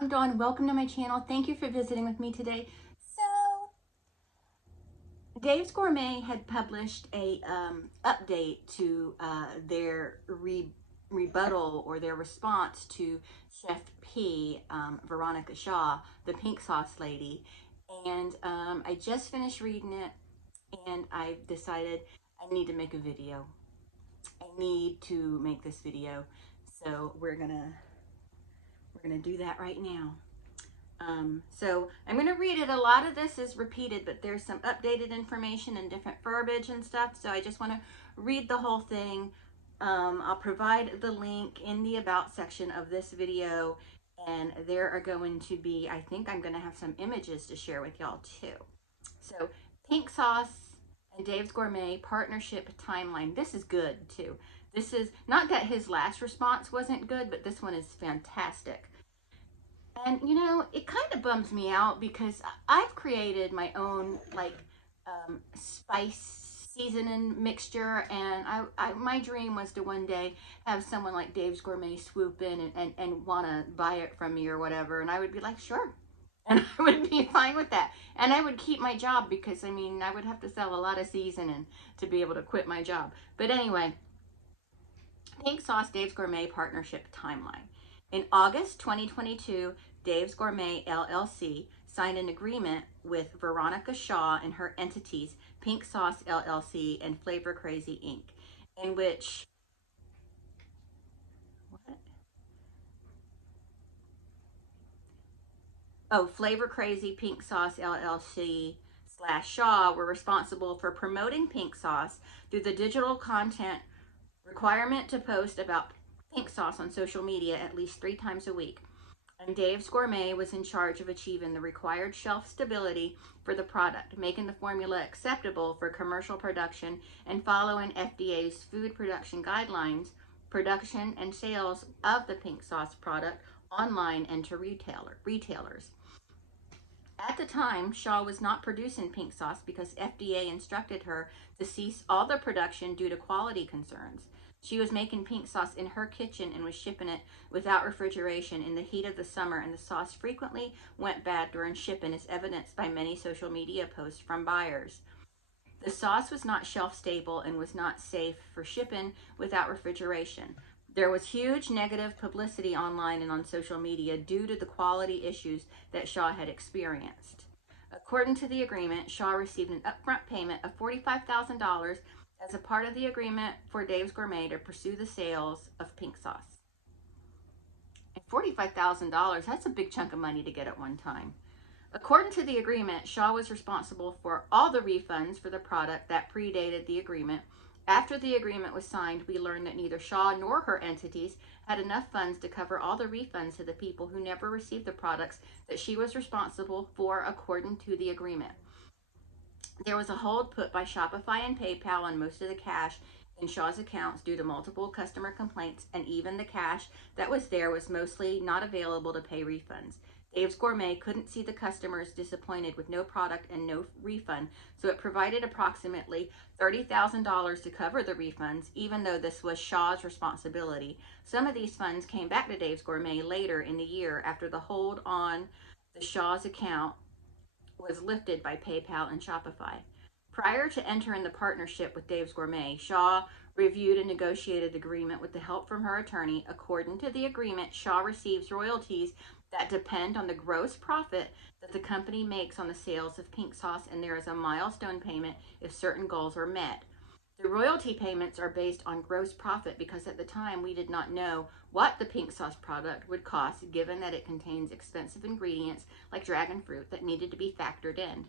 I'm Dawn. Welcome to my channel. Thank you for visiting with me today. So, Dave's Gourmet had published a update to their rebuttal or their response to Chef P, Veronica Shaw, the pink sauce lady. And I just finished reading it and I've decided I need to make a video. I need to make this video. So we're gonna do that right now. So I'm going to read it. A lot of this is repeated, but there's some updated information and different verbiage and stuff. So I just want to read the whole thing. I'll provide the link in the about section of this video. And there are going to be, I think I'm going to have some images to share with y'all too. So pink sauce and Dave's Gourmet partnership timeline. This is good too. This is not that his last response wasn't good, but this one is fantastic. And you know, it kind of bums me out because I've created my own spice seasoning mixture, and my dream was to one day have someone like Dave's Gourmet swoop in and want to buy it from me or whatever, and I would be like, sure. And I would be fine with that. And I would keep my job because, I mean, I would have to sell a lot of seasoning to be able to quit my job. But anyway, Pink Sauce Dave's Gourmet Partnership Timeline. In August 2022, Dave's Gourmet LLC signed an agreement with Veronica Shaw and her entities, Pink Sauce LLC and Flavor Crazy Inc., in which Flavor Crazy Pink Sauce LLC / Shaw were responsible for promoting Pink Sauce through the digital content requirement to post about pink sauce on social media at least 3 times a week. And Dave's Gourmet was in charge of achieving the required shelf stability for the product, making the formula acceptable for commercial production, and following FDA's food production guidelines, production and sales of the pink sauce product online and to retailers. At the time, Shaw was not producing pink sauce because FDA instructed her to cease all the production due to quality concerns. She was making pink sauce in her kitchen and was shipping it without refrigeration in the heat of the summer, and the sauce frequently went bad during shipping, as evidenced by many social media posts from buyers. The sauce was not shelf stable and was not safe for shipping without refrigeration. There was huge negative publicity online and on social media due to the quality issues that Shaw had experienced. According to the agreement, Shaw received an upfront payment of $45,000 as a part of the agreement for Dave's Gourmet to pursue the sales of pink sauce. And $45,000, that's a big chunk of money to get at one time. According to the agreement, Shaw was responsible for all the refunds for the product that predated the agreement. After the agreement was signed, we learned that neither Shaw nor her entities had enough funds to cover all the refunds to the people who never received the products that she was responsible for according to the agreement. There was a hold put by Shopify and PayPal on most of the cash in Shaw's accounts due to multiple customer complaints, and even the cash that was there was mostly not available to pay refunds. Dave's Gourmet couldn't see the customers disappointed with no product and no refund, so it provided approximately $30,000 to cover the refunds, even though this was Shaw's responsibility. Some of these funds came back to Dave's Gourmet later in the year after the hold on the Shaw's account was lifted by PayPal and Shopify. Prior to entering the partnership with Dave's Gourmet, Shaw reviewed a negotiated agreement with the help from her attorney. According to the agreement, Shaw receives royalties that depend on the gross profit that the company makes on the sales of pink sauce, and there is a milestone payment if certain goals are met. The royalty payments are based on gross profit because at the time we did not know what the pink sauce product would cost, given that it contains expensive ingredients like dragon fruit that needed to be factored in.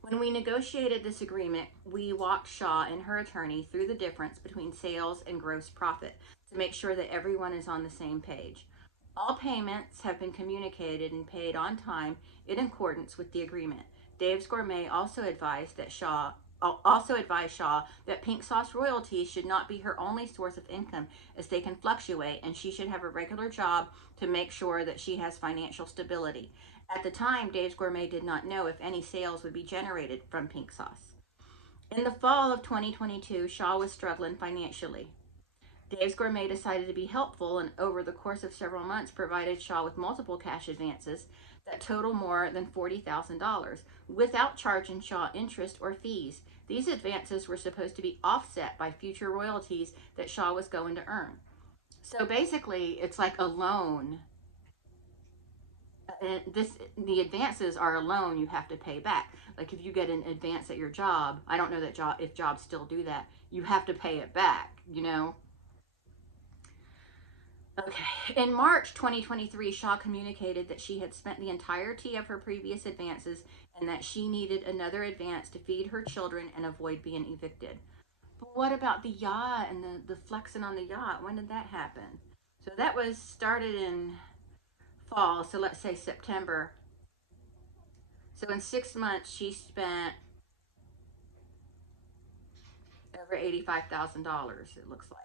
When we negotiated this agreement, we walked Shaw and her attorney through the difference between sales and gross profit to make sure that everyone is on the same page. All payments have been communicated and paid on time in accordance with the agreement. Dave's Gourmet also advised Shaw that pink sauce royalties should not be her only source of income, as they can fluctuate, and she should have a regular job to make sure that she has financial stability. At the time, Dave's Gourmet did not know if any sales would be generated from pink sauce. In the fall of 2022, Shaw was struggling financially. Dave's Gourmet decided to be helpful and over the course of several months provided Shaw with multiple cash advances that total more than $40,000 without charging Shaw interest or fees. These advances were supposed to be offset by future royalties that Shaw was going to earn. So basically, it's like a loan. And the advances are a loan you have to pay back. Like if you get an advance at your job, I don't know that if jobs still do that, you have to pay it back, you know. Okay. In March 2023, Shaw communicated that she had spent the entirety of her previous advances and that she needed another advance to feed her children and avoid being evicted. But what about the yacht and the flexing on the yacht? When did that happen? So that was started in fall, so let's say September. So in 6 months, she spent over $85,000, it looks like.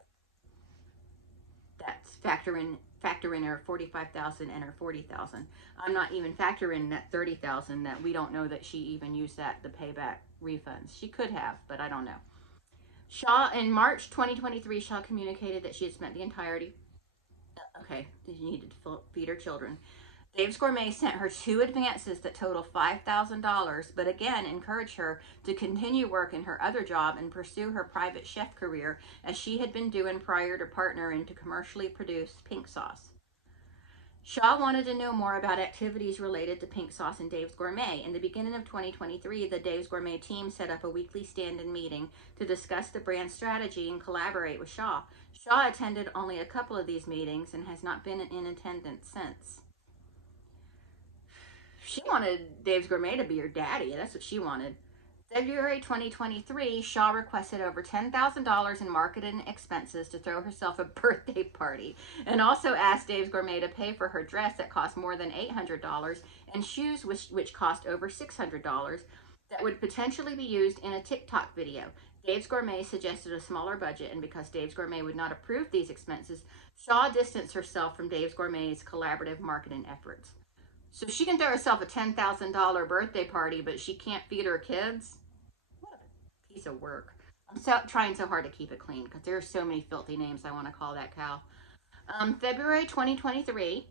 That's factor in her 45,000 and her 40,000. I'm not even factoring that 30,000 that we don't know that she even used that to pay back refunds. She could have, but I don't know. Shaw, in March 2023, Shaw communicated that she had spent the entirety. Okay, she needed to feed her children. Dave's Gourmet sent her 2 advances that total $5,000, but again encouraged her to continue work in her other job and pursue her private chef career as she had been doing prior to partnering to commercially produce pink sauce. Shaw wanted to know more about activities related to pink sauce and Dave's Gourmet. In the beginning of 2023, the Dave's Gourmet team set up a weekly stand-in meeting to discuss the brand strategy and collaborate with Shaw. Shaw attended only a couple of these meetings and has not been in attendance since. She wanted Dave's Gourmet to be her daddy. That's what she wanted. February 2023, Shaw requested over $10,000 in marketing expenses to throw herself a birthday party and also asked Dave's Gourmet to pay for her dress that cost more than $800 and shoes which cost over $600 that would potentially be used in a TikTok video. Dave's Gourmet suggested a smaller budget, and because Dave's Gourmet would not approve these expenses, Shaw distanced herself from Dave's Gourmet's collaborative marketing efforts. So she can throw herself a $10,000 birthday party, but she can't feed her kids? What a piece of work. I'm trying so hard to keep it clean because there are so many filthy names I want to call that cow. February 2023,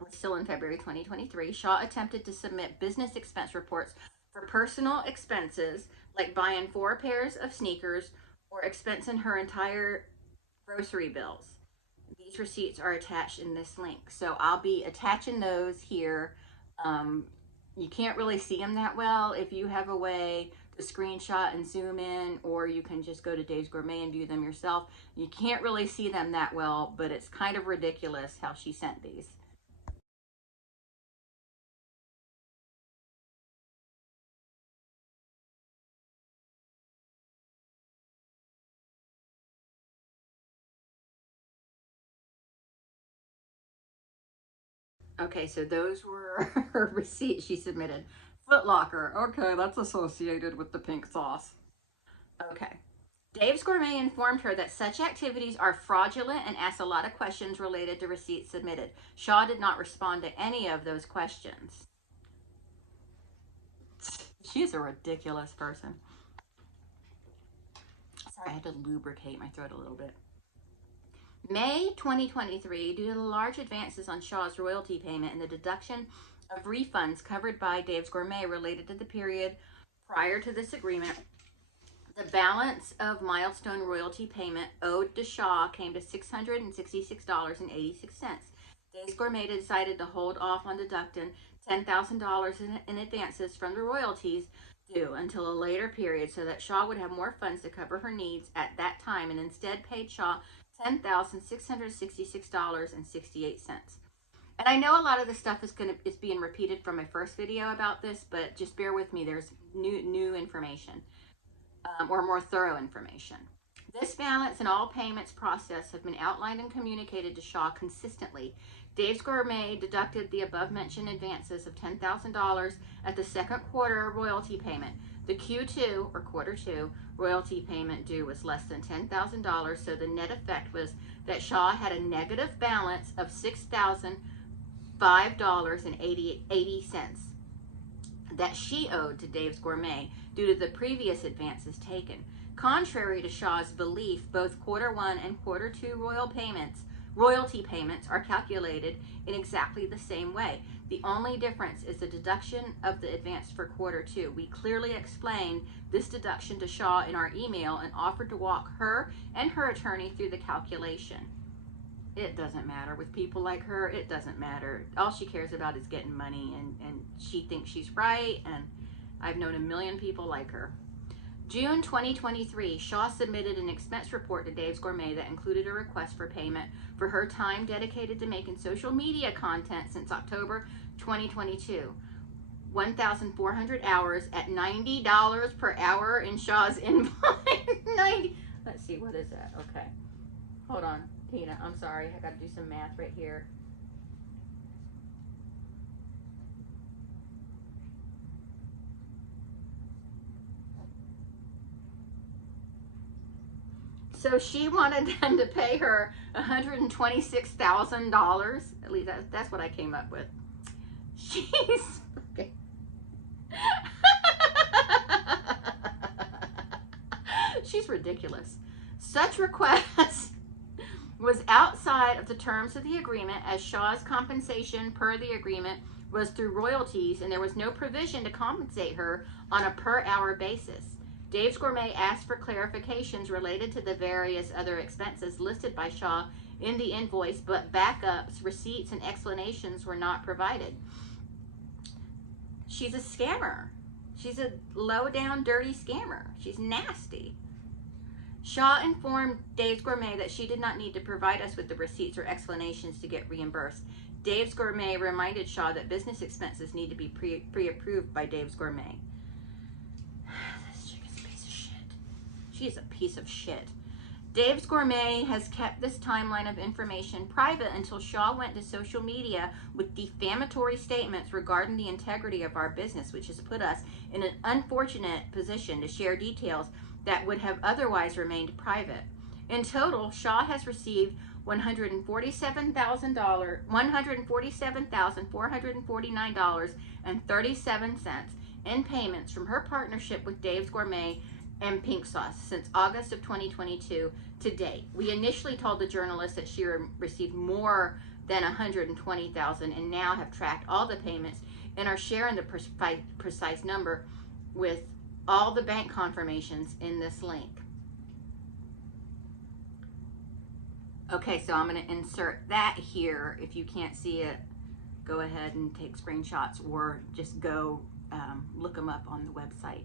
we're still in February 2023, Shaw attempted to submit business expense reports for personal expenses like buying 4 pairs of sneakers or expensing her entire grocery bills. These receipts are attached in this link. So I'll be attaching those here. You can't really see them that well if you have a way to screenshot and zoom in, or you can just go to Dave's Gourmet and view them yourself. You can't really see them that well, but it's kind of ridiculous how she sent these. Okay, so those were her receipts she submitted. Foot Locker. Okay, that's associated with the pink sauce. Okay. Dave's Gourmet informed her that such activities are fraudulent and asked a lot of questions related to receipts submitted. Shaw did not respond to any of those questions. She's a ridiculous person. Sorry, I had to lubricate my throat a little bit. May 2023, due to the large advances on Shaw's royalty payment and the deduction of refunds covered by Dave's Gourmet related to the period prior to this agreement, the balance of milestone royalty payment owed to Shaw came to $666.86. Dave's Gourmet decided to hold off on deducting $10,000 in advances from the royalties due until a later period so that Shaw would have more funds to cover her needs at that time, and instead paid Shaw $10,666.68. And I know a lot of this stuff is being repeated from my first video about this, but just bear with me. There's new information, or more thorough information. This balance and all payments processed have been outlined and communicated to Shaw consistently. Dave's Gourmet deducted the above-mentioned advances of $10,000 at the second quarter royalty payment. The Q2, or quarter 2, royalty payment due was less than $10,000, so the net effect was that Shaw had a negative balance of $6,005.80 that she owed to Dave's Gourmet due to the previous advances taken. Contrary to Shaw's belief, both quarter 1 and quarter 2 royalty payments are calculated in exactly the same way. The only difference is the deduction of the advance for quarter 2. We clearly explained this deduction to Shaw in our email and offered to walk her and her attorney through the calculation. It doesn't matter. With people like her, it doesn't matter. All she cares about is getting money, and she thinks she's right, and I've known a million people like her. June 2023, Shaw submitted an expense report to Dave's Gourmet that included a request for payment for her time dedicated to making social media content since October 2022. 1,400 hours at $90 per hour in Shaw's invoice. 90. Let's see, what is that? Okay. Hold on, Tina. I'm sorry. I got to do some math right here. So she wanted them to pay her $126,000. At least that's what I came up with. She's okay. She's ridiculous. Such request was outside of the terms of the agreement, as Shaw's compensation per the agreement was through royalties, and there was no provision to compensate her on a per hour basis. Dave's Gourmet asked for clarifications related to the various other expenses listed by Shaw in the invoice, but backups, receipts, and explanations were not provided. She's a scammer. She's a low-down, dirty scammer. She's nasty. Shaw informed Dave's Gourmet that she did not need to provide us with the receipts or explanations to get reimbursed. Dave's Gourmet reminded Shaw that business expenses need to be pre-approved by Dave's Gourmet. She is a piece of shit. Dave's Gourmet has kept this timeline of information private until Shaw went to social media with defamatory statements regarding the integrity of our business, which has put us in an unfortunate position to share details that would have otherwise remained private. In total, Shaw has received $147,449.37 in payments from her partnership with Dave's Gourmet and Pink Sauce since August of 2022 to date. We initially told the journalist that she received more than $120,000 and now have tracked all the payments and are sharing the precise number with all the bank confirmations in this link. Okay, so I'm going to insert that here. If you can't see it, go ahead and take screenshots or just go look them up on the website.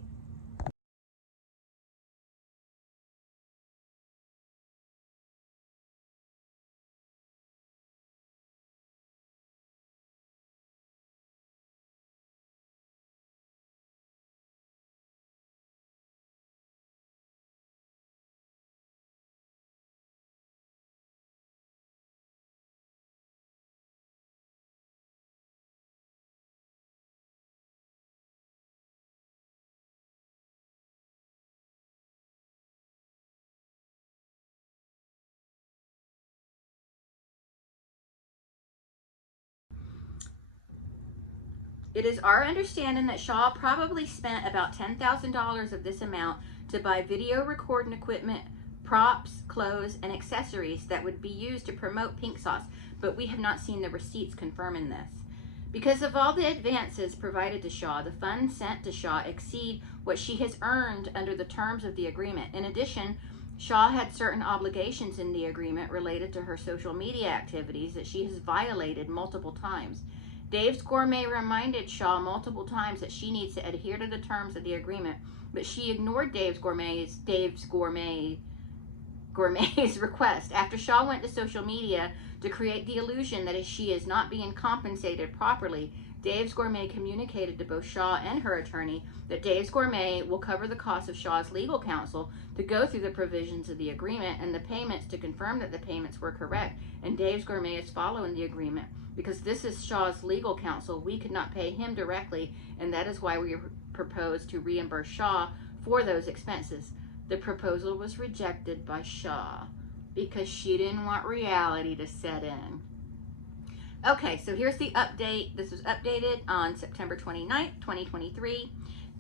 It is our understanding that Shaw probably spent about $10,000 of this amount to buy video recording equipment, props, clothes, and accessories that would be used to promote Pink Sauce, but we have not seen the receipts confirming this. Because of all the advances provided to Shaw, the funds sent to Shaw exceed what she has earned under the terms of the agreement. In addition, Shaw had certain obligations in the agreement related to her social media activities that she has violated multiple times. Dave's Gourmet reminded Shaw multiple times that she needs to adhere to the terms of the agreement, but she ignored Dave's Gourmet's request. After Shaw went to social media to create the illusion that she is not being compensated properly, Dave's Gourmet communicated to both Shaw and her attorney that Dave's Gourmet will cover the cost of Shaw's legal counsel to go through the provisions of the agreement and the payments to confirm that the payments were correct, and Dave's Gourmet is following the agreement. Because this is Shaw's legal counsel, we could not pay him directly, and that is why we proposed to reimburse Shaw for those expenses. The proposal was rejected by Shaw because she didn't want reality to set in. Okay, so here's the update. This was updated on September 29th, 2023.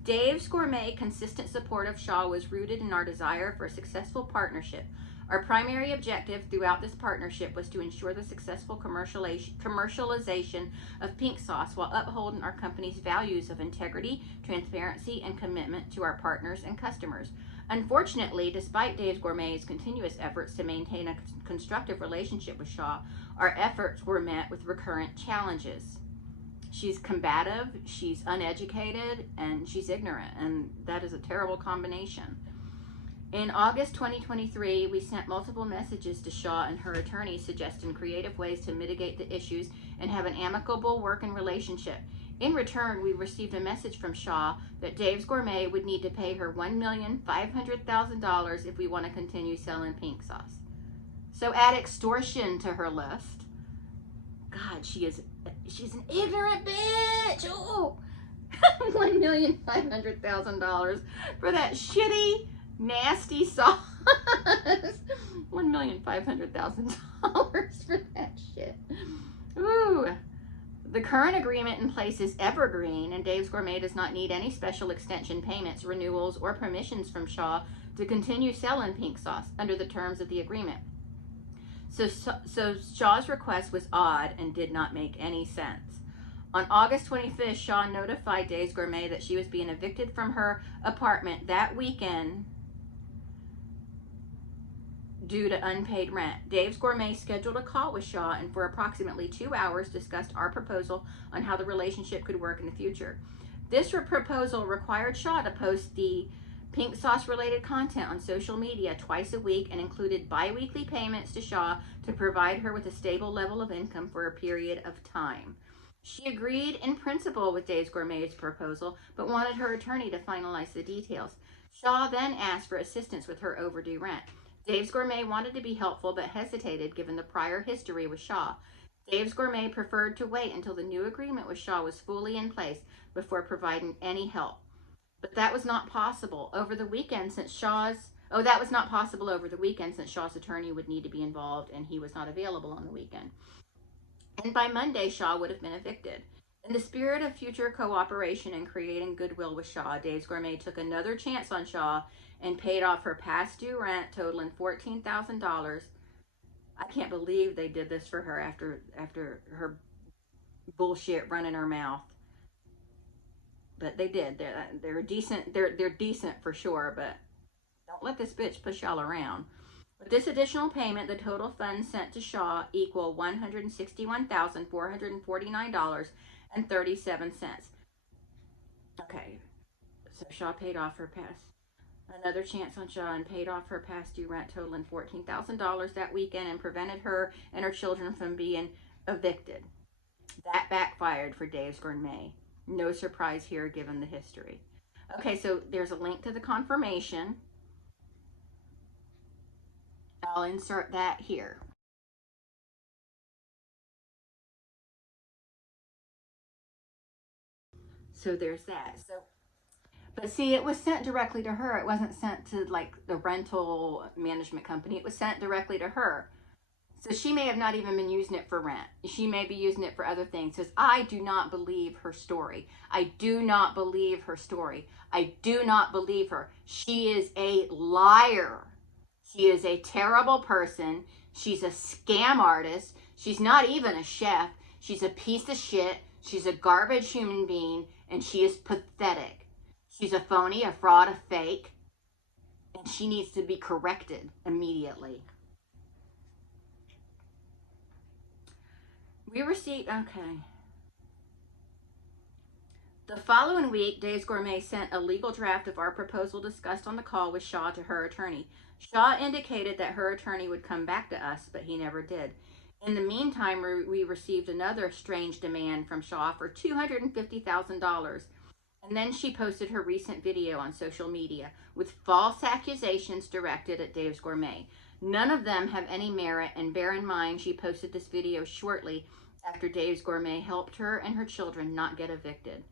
Dave's Gourmet consistent support of Shaw was rooted in our desire for a successful partnership. Our primary objective throughout this partnership was to ensure the successful commercialization of pink sauce while upholding our company's values of integrity, transparency, and commitment to our partners and customers. Unfortunately, despite Dave's Gourmet's continuous efforts to maintain a constructive relationship with Shaw, our efforts were met with recurrent challenges. She's combative, she's uneducated, and she's ignorant, and that is a terrible combination. In August 2023, we sent multiple messages to Shaw and her attorney suggesting creative ways to mitigate the issues and have an amicable working relationship. In return, we received a message from Shaw that Dave's Gourmet would need to pay her $1,500,000 if we want to continue selling pink sauce. So add extortion to her list. God, she's an ignorant bitch. Oh, $1,500,000 for that shitty, nasty sauce. $1,500,000 for that shit. Ooh. The current agreement in place is evergreen, and Dave's Gourmet does not need any special extension payments, renewals, or permissions from Shaw to continue selling pink sauce under the terms of the agreement. So Shaw's request was odd and did not make any sense. On August 25th, Shaw notified Dave's Gourmet that she was being evicted from her apartment that weekend due to unpaid rent. Dave's Gourmet scheduled a call with Shaw and for approximately 2 hours discussed our proposal on how the relationship could work in the future. This proposal required Shaw to post the pink sauce related content on social media twice a week and included bi-weekly payments to Shaw to provide her with a stable level of income for a period of time. She agreed in principle with Dave's Gourmet's proposal, but wanted her attorney to finalize the details. Shaw then asked for assistance with her overdue rent. Dave's Gourmet wanted to be helpful but hesitated given the prior history with Shaw. Dave's Gourmet preferred to wait until the new agreement with Shaw was fully in place before providing any help. But that was not possible over the weekend since Shaw's attorney would need to be involved and he was not available on the weekend. And by Monday, Shaw would have been evicted. In the spirit of future cooperation and creating goodwill with Shaw, Dave's Gourmet took another chance on Shaw and paid off her past due rent totaling $14,000. I can't believe they did this for her after her bullshit running her mouth. But they did. They're decent. They're decent for sure. But don't let this bitch push y'all around. With this additional payment, the total funds sent to Shaw equal $161,449.37. Okay, so Shaw paid off her another chance on Shaw and paid off her past due rent totaling $14,000 that weekend and prevented her and her children from being evicted. That backfired for Dave's Gourmet. No surprise here given the history. Okay, so there's a link to the confirmation. I'll insert that here. So there's that. But see, it was sent directly to her. It wasn't sent to like the rental management company. It was sent directly to her. So she may have not even been using it for rent. She may be using it for other things. Says, I do not believe her story. I do not believe her story. I do not believe her. She is a liar. She is a terrible person. She's a scam artist. She's not even a chef. She's a piece of shit. She's a garbage human being, and she is pathetic. She's a phony, a fraud, a fake, and she needs to be corrected immediately. We received, okay. The following week, Dave's Gourmet sent a legal draft of our proposal discussed on the call with Shaw to her attorney. Shaw indicated that her attorney would come back to us, but he never did. In the meantime, we received another strange demand from Shaw for $250,000. And then she posted her recent video on social media with false accusations directed at Dave's Gourmet. None of them have any merit, and bear in mind she posted this video shortly after Dave's Gourmet helped her and her children not get evicted.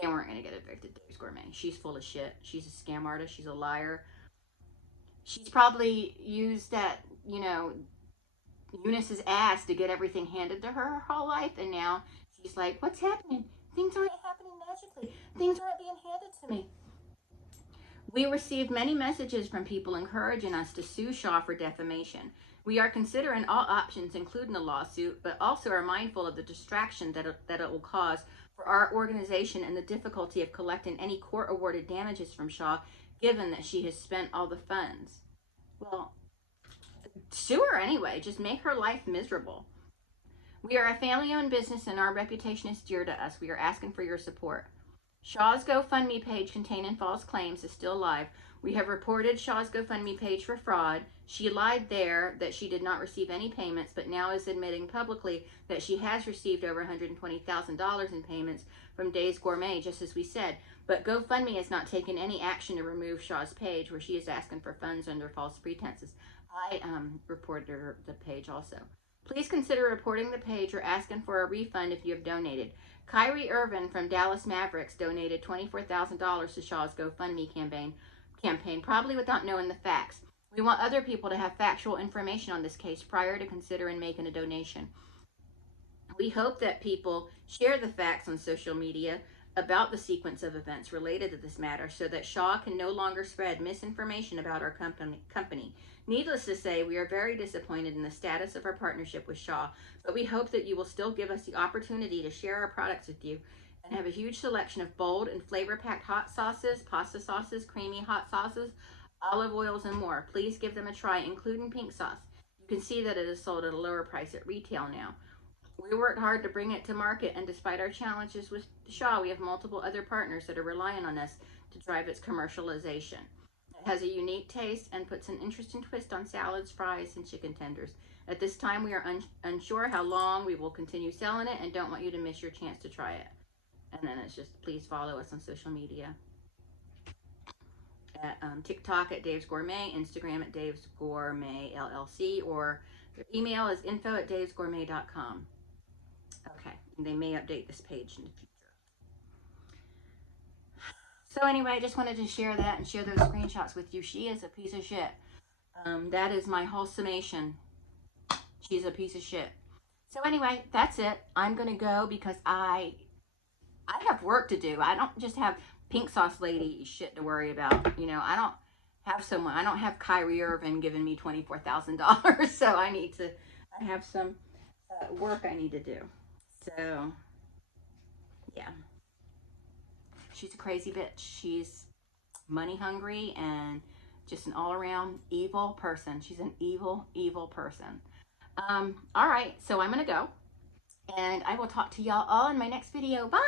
They weren't going to get evicted, Dave's Gourmet. She's full of shit. She's a scam artist. She's a liar. She's probably used that, Eunice's ass to get everything handed to her whole life, and now she's like, what's happening? Things aren't happening magically. Things aren't being handed to me. We received many messages from people encouraging us to sue Shaw for defamation. We are considering all options, including a lawsuit, but also are mindful of the distraction that it will cause for our organization and the difficulty of collecting any court-awarded damages from Shaw, given that she has spent all the funds. Well, sue her anyway. Just make her life miserable. We are a family-owned business and our reputation is dear to us. We are asking for your support. Shaw's GoFundMe page containing false claims is still live. We have reported Shaw's GoFundMe page for fraud. She lied there that she did not receive any payments, but now is admitting publicly that she has received over $120,000 in payments from Dave's Gourmet, just as we said. But GoFundMe has not taken any action to remove Shaw's page, where she is asking for funds under false pretenses. I reported her the page also. Please consider reporting the page or asking for a refund if you have donated. Kyrie Irvin from Dallas Mavericks donated $24,000 to Shaw's GoFundMe campaign, probably without knowing the facts. We want other people to have factual information on this case prior to considering making a donation. We hope that people share the facts on social media about the sequence of events related to this matter so that Shaw can no longer spread misinformation about our company. Needless to say, we are very disappointed in the status of our partnership with Shaw, but we hope that you will still give us the opportunity to share our products with you and have a huge selection of bold and flavor-packed hot sauces, pasta sauces, creamy hot sauces, olive oils, and more. Please give them a try, including pink sauce. You can see that it is sold at a lower price at retail now. We worked hard to bring it to market, and despite our challenges with Shaw, we have multiple other partners that are relying on us to drive its commercialization. It has a unique taste and puts an interesting twist on salads, fries, and chicken tenders. At this time, we are unsure how long we will continue selling it and don't want you to miss your chance to try it. And then it's just, please follow us on social media. At TikTok at Dave's Gourmet, Instagram at Dave's Gourmet LLC, or their email is info@davesgourmet.com. Okay, and they may update this page in the future. So anyway, I just wanted to share that and share those screenshots with you. She is a piece of shit. That is my whole summation. She's a piece of shit. So anyway, that's it. I'm going to go because I have work to do. I don't just have pink sauce lady shit to worry about. You know, I don't have Kyrie Irvin giving me $24,000. So I have some work I need to do. So, yeah. She's a crazy bitch. She's money hungry and just an all-around evil person. She's an evil, evil person. All right, so I'm going to go. And I will talk to y'all all in my next video. Bye!